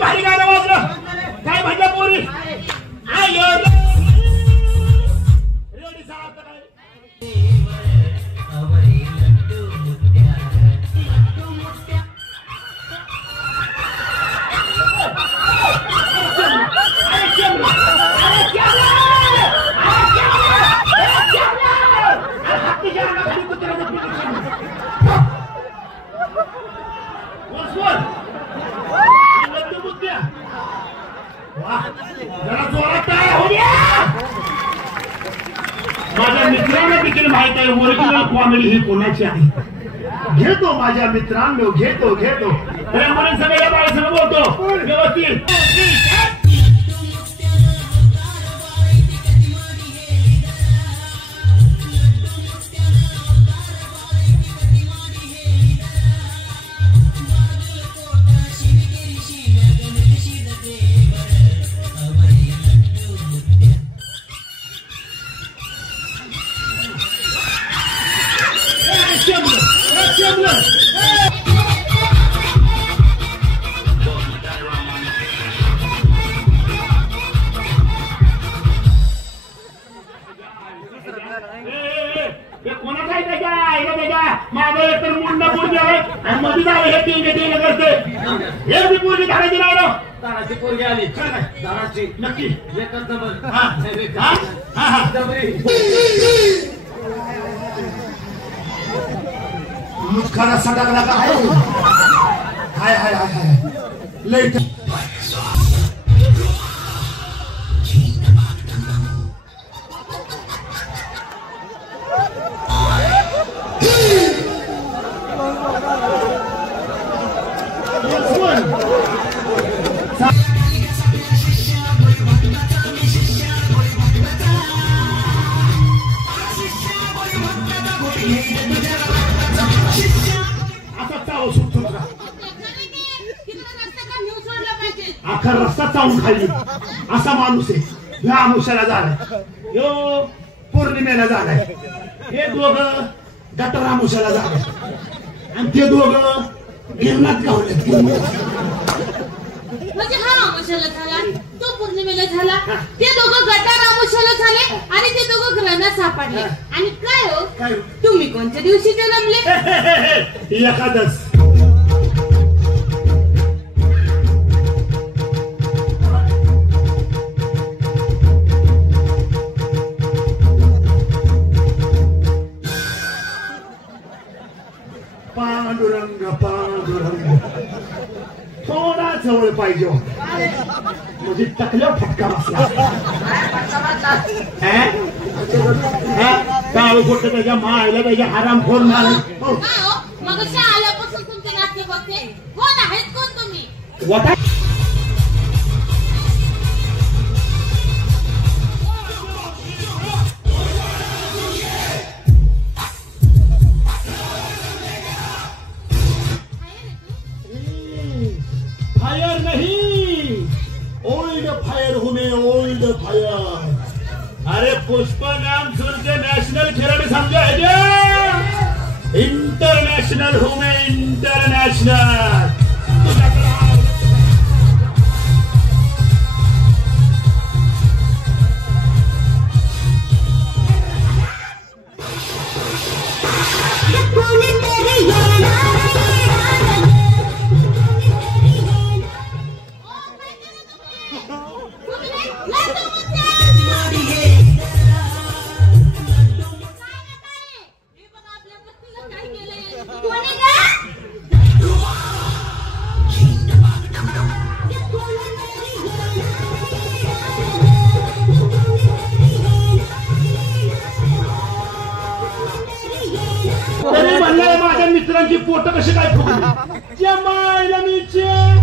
भारी गाणं वाजलं काय म्हणलं पोरी आयो रेडी साथ काय माझ्या मित्रांना देखील माहित आहे ओरिजिनल कॉमेडी ही कोणाची आहे घेतो माझ्या मित्रांनो घेतो म्हणून सगळ्या बाळासंग बोलतो व्यवस्थित माझा एकतर मुंडा पोरगी आहे आणि मध्ये जावं हे तीन करते हे बी पोरगी धारायची नाही राव दाराची पोरगी आली दाराची नक्की एकच डबल मुखखाना सटकला का हाय हाय हाय हाय लय अख्खा रस्ता चावून खाल्ली असा माणूस आहे ह्या आमुष्याला झालाय यो पौर्णिमेला झालाय हे दोघं गटर आमुष्याला झालाय आणि ते दोघं गिरणात गावलेत म्हणजे हा आमुष्याला झाला तो पौर्णिमेला झाला ते दोघं गटार आमुष्याला झाले आणि ते दोघं ग्रहणात सापडले आणि काय हो तुम्ही कोणत्या दिवशी जन्मले एखादच पांडुरंग थोडा जवळ पाहिजे म्हणजे टाकल्यावर फटका बसला काळू गोट त्याच्या मायला त्याच्या आरामखोर मार मग आल्यापासून तुमचे नाट्य बघते कोण आहेत कोण तुम्ही फायर नहीं ओल्ड फायर हूं मैं ओल्ड फायर अरे पुष्पा नाम सुन के नेशनल खिलाड़ी समझा है क्या इंटरनेशनल हूं मैं इंटरनेशनल माझ्या मित्रांची पोट कशी काय फुगली जमायला मीचे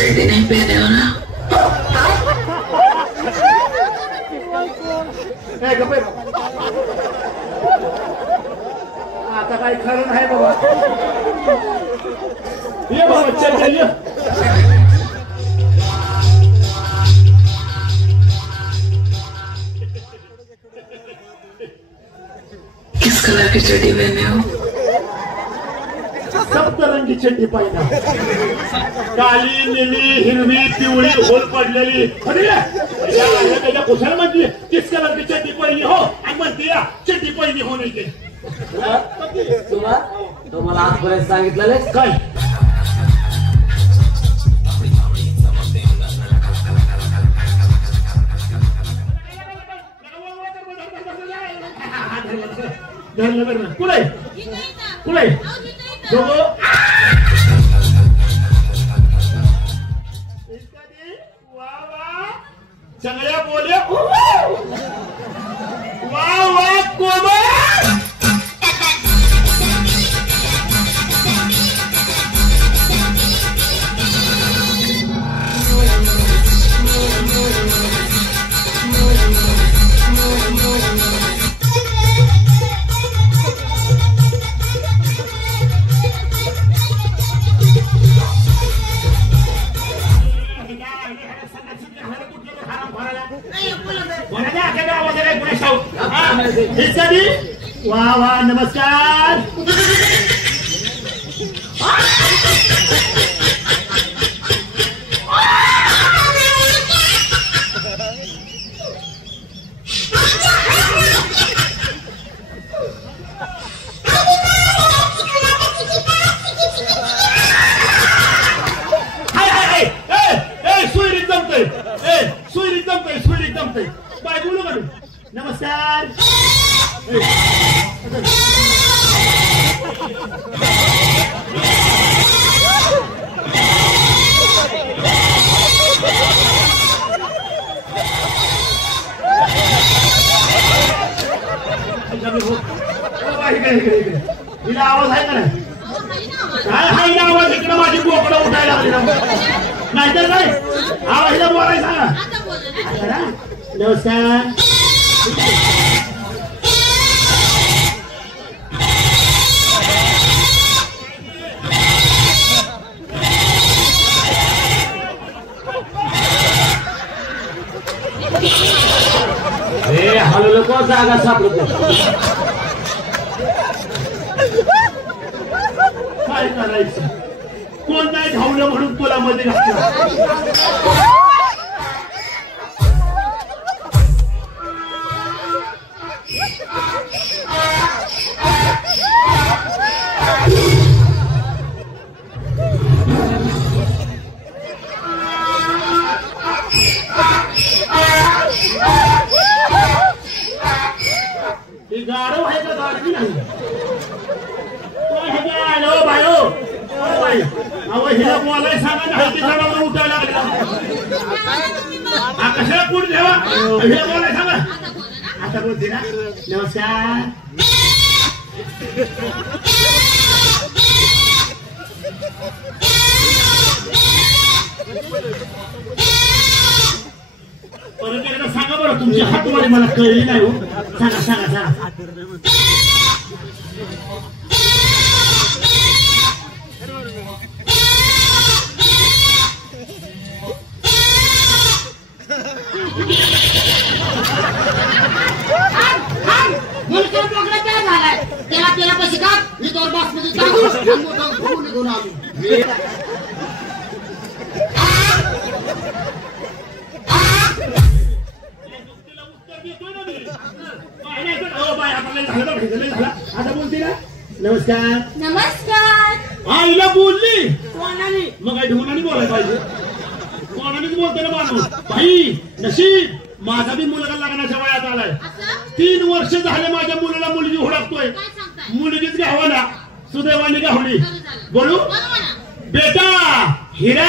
नहीं पहने हो ना आता काही खरं नाही बाबा ये बाबा चल चल कलर की चड्डी पहने हो? सप्तरंगी चड्डी पाहिजे, काली नीली हिरवी पिवळी होल पडलेली त्याच्या कुशाला म्हणते 30 कलरची चड्डी पहिली हो आणि म्हणते चड्डी पहिली हो नाही केली. तुम्हाला आजपर्यंत सांगितलं काय धरलं कुठे कुठे चांगल्या बोले वा वा कोमल वा वा नमस्कार. सुईरीत जमतय बाय बोलू का नमस्कार. तिला आवाज आहे का नाही? काय हाय ना आवाज इकडे माझी बोकडं उठायला लागली ना नाहीतर काय आवाज हिला बोलायला सांगा. नमस्कार. हे हलवलं को जागा सापडतो. काय करायचं कोण नाही धावलं म्हणून पोलामध्ये घातलं. गाडव आहे का गाडवी नाही बायो अहो हिला बोलाय सांगा हलकी झाडावर उठायला लागला कशाला पुढे ठेवा हिला बोलाय सांगा. आता बोलते ना नमस्कार. परत एकदा सांगा बरं तुमची हातवारी मला कळली नाही हो. सांगा सांगा सांगा. त्याला पैसे का मी तो बासमध्ये घेऊन आलो. आता बोलते ना नमस्कार. नमस्कार. आईला बोलली कोणाने मग काय ढोनाने बोलायला पाहिजे. कोणानेच बोलते ना माणूस. भाई नशीब माझा बी मुलगा लग्नाच्या वयात आलाय. 3 वर्ष झाले माझ्या मुलाला मुलगी हुडकतोय. मुलगीच गावाला सुदैवाने गावली. बोलू बेटा हिरा